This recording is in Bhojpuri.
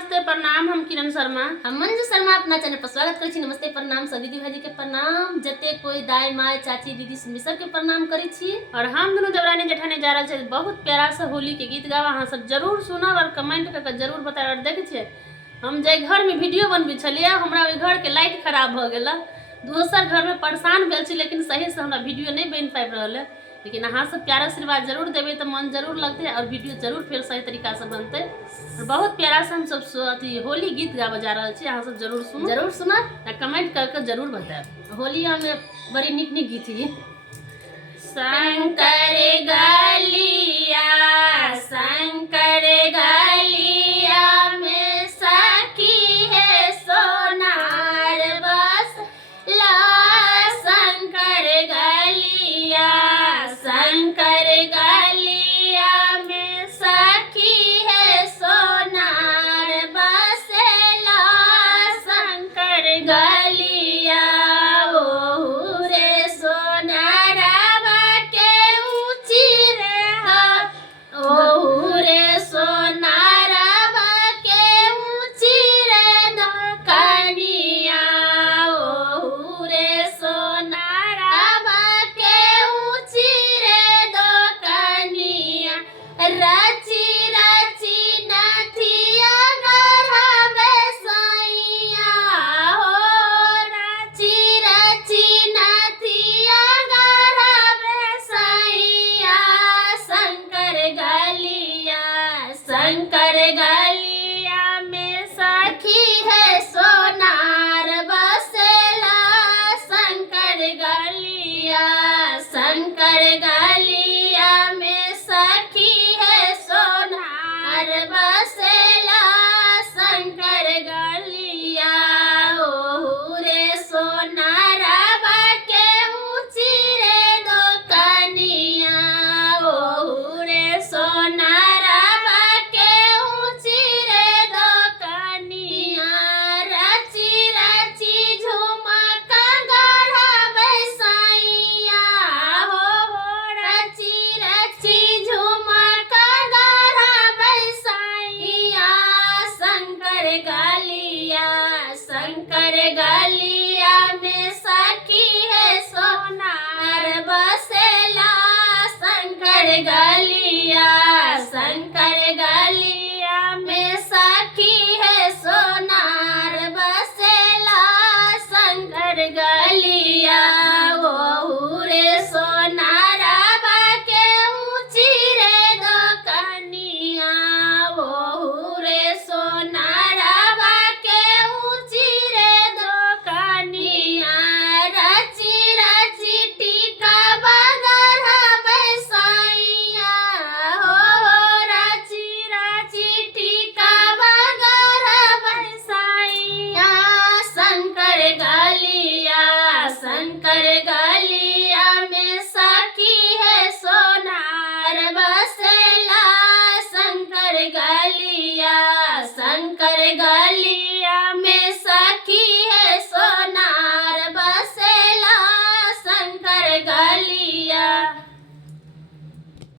नमस्ते प्रणाम। हम किरण शर्मा, हम मंजू शर्मा अपना चैनल पर स्वागत करै छी। नमस्ते प्रणाम सब दीदी भाजी के प्रणाम, जते कोई दाई माय चाची दीदी सबके प्रणाम करै छी। और हम दोनों देवरानी जेठानी जा रहे थे बहुत प्यारा सा होली के गीत गावा। अहाँ सब जरूर सुनब और कमेंट करके जरूर बताएब। और देखे छिए हम जे घर में वीडियो बनबे छलिए, हमरा ओइ घर के लाइट खराब भ गेल, दोसर घर में परेशान भेल छी, लेकिन सही से हमरा वीडियो नहीं बन पाबि रहल है। लेकिन अहाँ सब प्यारा आशीर्वाद जरूर देवे तो मन जरूर लगते और वीडियो जरूर फिर सही तरीका से बनते। और बहुत प्यारा से हम सब अथी होली गीत गावे जा रहे छी। अहाँ सब जरूर सुनब, कमेंट करके जरूर बताएब। होली में बड़ी निक निक गीत है। शंकर गलिया शंकर गलिया में सखी है सोनार बस ला। शंकर गलिया शंकर गलिया में सखी है सोनार बस ला। शंकर गलिया ओ रे सोनारा शंकर गलिया शंकर गलिया